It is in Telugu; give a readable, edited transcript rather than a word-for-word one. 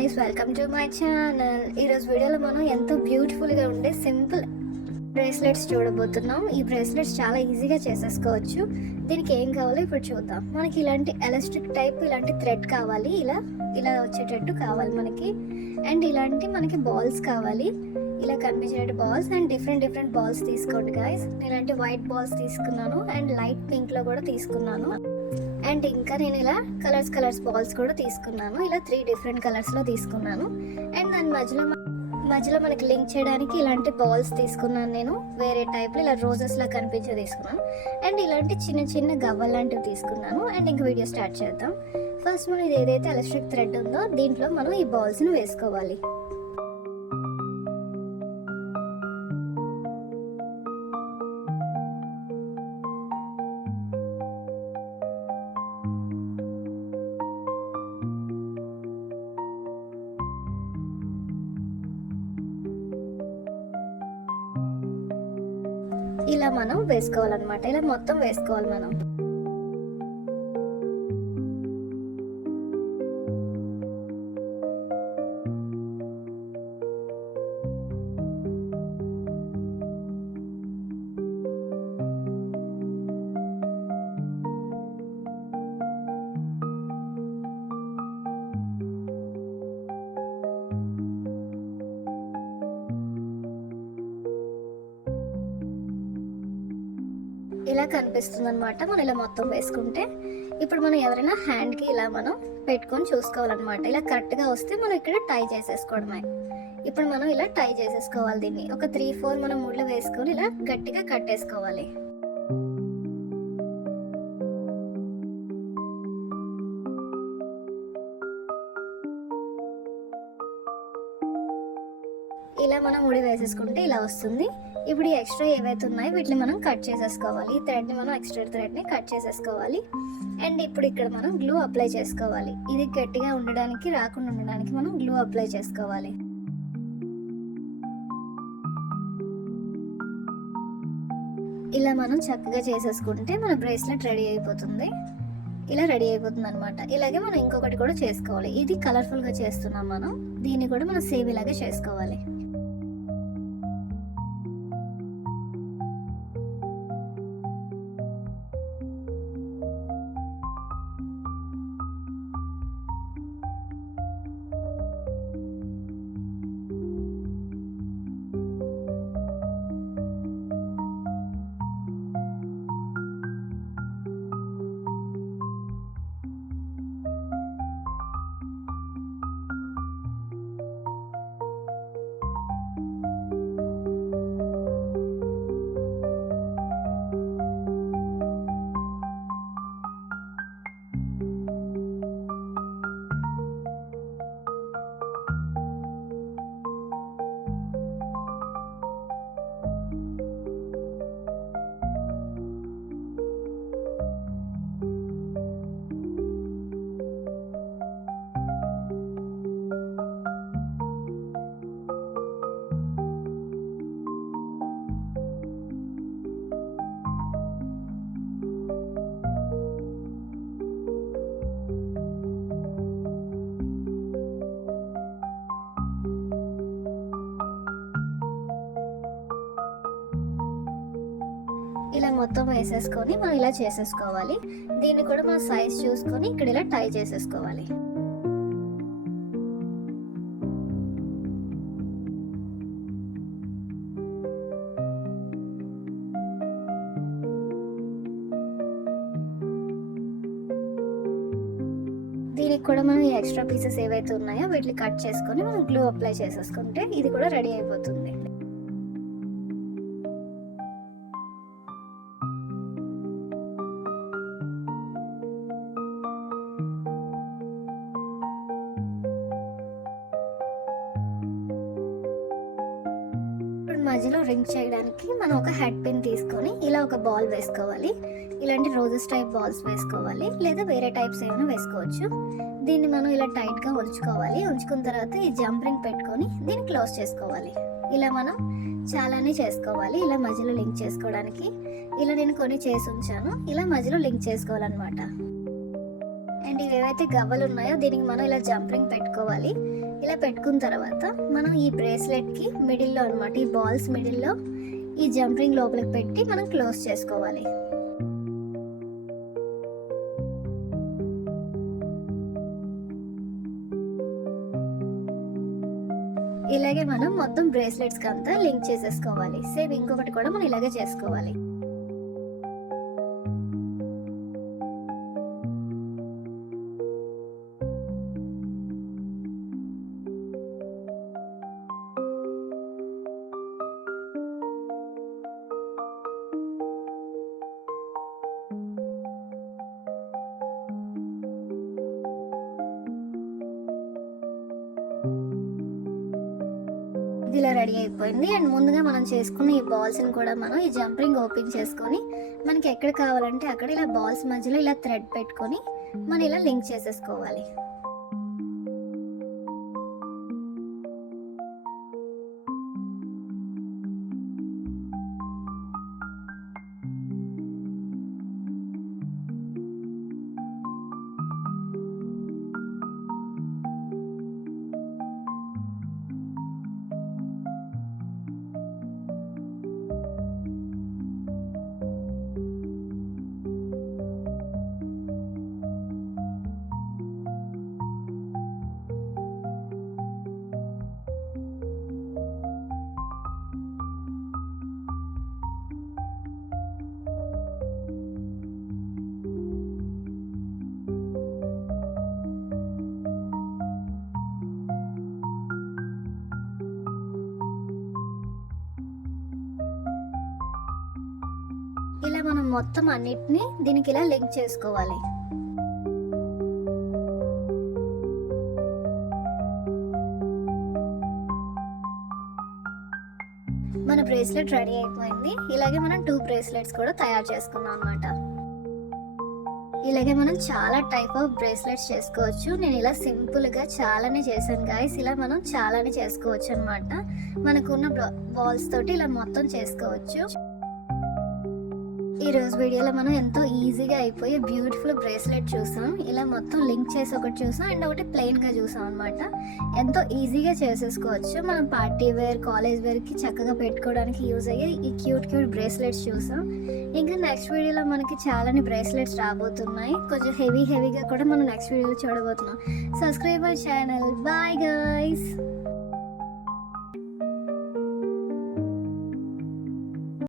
guys, welcome to my channel. ఈరోజు వీడియోలో మనం ఎంతో బ్యూటిఫుల్గా ఉండే సింపుల్ బ్రేస్లెట్స్ చూడబోతున్నాం. ఈ బ్రేస్లెట్స్ చాలా ఈజీగా చేసేసుకోవచ్చు. దీనికి ఏం కావాలో ఇప్పుడు చూద్దాం. మనకి ఇలాంటి ఎలాస్టిక్ టైప్ ఇలాంటి థ్రెడ్ కావాలి, ఇలా వచ్చేటట్టు కావాలి మనకి. అండ్ ఇలాంటి మనకి బాల్స్ కావాలి, ఇలా కనిపించేటట్టు బాల్స్. అండ్ డిఫరెంట్ బాల్స్ తీసుకోండి గాయస్. ఇలాంటి వైట్ బాల్స్ తీసుకున్నాను అండ్ లైట్ పింక్లో కూడా తీసుకున్నాను. అండ్ ఇంకా నేను ఇలా కలర్స్ బాల్స్ కూడా తీసుకున్నాను. ఇలా 3 డిఫరెంట్ కలర్స్లో తీసుకున్నాను. అండ్ దాని మధ్యలో మనకి లింక్ చేయడానికి ఇలాంటి బాల్స్ తీసుకున్నాను. నేను వేరే టైప్లో ఇలా రోజెస్లా కనిపించే తీసుకున్నాను. అండ్ ఇలాంటి చిన్న గవ్వలు లాంటివి తీసుకున్నాను. అండ్ ఇంక వీడియో స్టార్ట్ చేద్దాం. ఫస్ట్ మనం ఇది ఏదైతే ఎలాస్టిక్ థ్రెడ్ ఉందో దీంట్లో మనం ఈ బాల్స్ని వేసుకోవాలి. ఇలా మనం వేసుకోవాలన్నమాట. ఇలా మొత్తం వేసుకోవాలి మనం. ఇలా కనిపిస్తుంది అనమాట. మనం ఇలా మొత్తం వేసుకుంటే ఇప్పుడు మనం ఎవరైనా హ్యాండ్కి ఇలా మనం పెట్టుకొని చూసుకోవాలన్నమాట. ఇలా కరెక్ట్గా వస్తే మనం ఇక్కడ టై చేసేసుకోవడమే. ఇప్పుడు మనం ఇలా టై చేసేసుకోవాలి. దీన్ని ఒక 3-4 మనం ముళ్ళు వేసుకొని ఇలా గట్టిగా కట్టేసుకోవాలి. ఇలా మనం ముడి వేసేసుకుంటే ఇలా వస్తుంది. ఇప్పుడు ఈ ఎక్స్ట్రా ఏవైతే ఉన్నాయో వీటిని మనం కట్ చేసేసుకోవాలి. ఈ థ్రెడ్ని మనం ఎక్స్ట్రా థ్రెడ్ని కట్ చేసేసుకోవాలి. అండ్ ఇప్పుడు ఇక్కడ మనం గ్లూ అప్లై చేసుకోవాలి. ఇది గట్టిగా రాకుండా ఉండడానికి మనం గ్లూ అప్లై చేసుకోవాలి. ఇలా మనం చక్కగా చేసేసుకుంటే మన బ్రేస్లెట్ రెడీ అయిపోతుంది. ఇలా రెడీ అయిపోతుంది అనమాట. ఇలాగే మనం ఇంకొకటి కూడా చేసుకోవాలి. ఇది కలర్ఫుల్గా చేస్తున్నాం మనం. దీన్ని కూడా మనం సేమ్ ఇలాగే చేసుకోవాలి. ఇలా మొత్తం వేసేసుకొని మనం ఇలా చేసేసుకోవాలి. దీన్ని కూడా మనం సైజ్ చూసుకొని ఇక్కడ ఇలా టై చేసేసుకోవాలి. దీనికి కూడా మనం ఈ ఎక్స్ట్రా పీసెస్ ఏవైతే ఉన్నాయో వీటిని కట్ చేసుకొని మనం గ్లూ అప్లై చేసేసుకుంటే ఇది కూడా రెడీ అయిపోతుంది. మధ్యలో రింగ్ చేయడానికి మనం ఒక హెడ్ పిన్ తీసుకొని ఇలా ఒక బాల్ వేసుకోవాలి. ఇలాంటి రోజెస్ టైప్ బాల్స్ వేసుకోవాలి, లేదా వేరే టైప్స్ ఏమైనా వేసుకోవచ్చు. దీన్ని మనం ఇలా టైట్గా ఉంచుకోవాలి. ఉంచుకున్న తర్వాత ఈ జంప్ రింగ్ పెట్టుకొని దీన్ని క్లోజ్ చేసుకోవాలి. ఇలా మనం చాలానే చేసుకోవాలి. ఇలా మధ్యలో లింక్ చేసుకోవడానికి ఇలా నేను కొన్ని చేసి ఉంచాను. ఇలా మధ్యలో లింక్ చేసుకోవాలన్నమాట. అండ్ ఇవేవైతే గవ్వలు ఉన్నాయో దీనికి మనం ఇలా జంపింగ్ పెట్టుకోవాలి. ఇలా పెట్టుకున్న తర్వాత మనం ఈ బ్రేస్లెట్కి మిడిల్లో అనమాట, ఈ బాల్స్ మిడిల్లో ఈ జంపింగ్ లోపలికి పెట్టి మనం క్లోజ్ చేసుకోవాలి. ఇలాగే మనం మొత్తం బ్రేస్లెట్స్కి అంతా లింక్ చేసేసుకోవాలి. సేమ్ ఇంకొకటి కూడా మనం ఇలాగే చేసుకోవాలి. ఇది ఇలా రెడీ అయిపోయింది. అండ్ ముందుగా మనం చేసుకున్న ఈ బాల్స్ని కూడా మనం ఈ జంపింగ్ ఓపెన్ చేసుకొని మనకి ఎక్కడ కావాలంటే అక్కడ ఇలా బాల్స్ మధ్యలో ఇలా థ్రెడ్ పెట్టుకొని మనం ఇలా లింక్ చేసేసుకోవాలి. ఇలా మనం మొత్తం అన్నిటిని దీనికి ఇలా లింక్ చేసుకోవాలి. మన బ్రేస్లెట్ రెడీ అయిపోయింది. ఇలాగే మనం 2 బ్రేస్లెట్స్ కూడా తయారు చేసుకున్నాం అన్నమాట. ఇలాగే మనం చాలా టైప్ ఆఫ్ బ్రేస్లెట్స్ చేసుకోవచ్చు. నేను ఇలా సింపుల్గా చాలానే చేశాను గాయస్. ఇలా మనం చాలానే చేసుకోవచ్చు అనమాట. మనకున్న బాల్స్ తోటి ఇలా మొత్తం చేసుకోవచ్చు. ఈ రోజు వీడియోలో మనం ఎంతో ఈజీగా అయిపోయే బ్యూటిఫుల్ బ్రేస్లెట్ చూసాం. ఇలా మొత్తం లింక్ చేసి ఒకటి చూసాం అండ్ ఒకటి ప్లెయిన్గా చూసాం అనమాట. ఎంతో ఈజీగా చేసేసుకోవచ్చు. మనం పార్టీ వేర్, కాలేజ్ వేర్కి చక్కగా పెట్టుకోవడానికి యూజ్ అయ్యే ఈ క్యూట్ బ్రేస్లెట్స్ చూసాం. ఇంకా నెక్స్ట్ వీడియోలో మనకి చాలానే బ్రేస్లెట్స్ రాబోతున్నాయి. కొంచెం హెవీగా కూడా మనం నెక్స్ట్ వీడియోలో చూడబోతున్నాం. Subscribe my channel. Bye guys.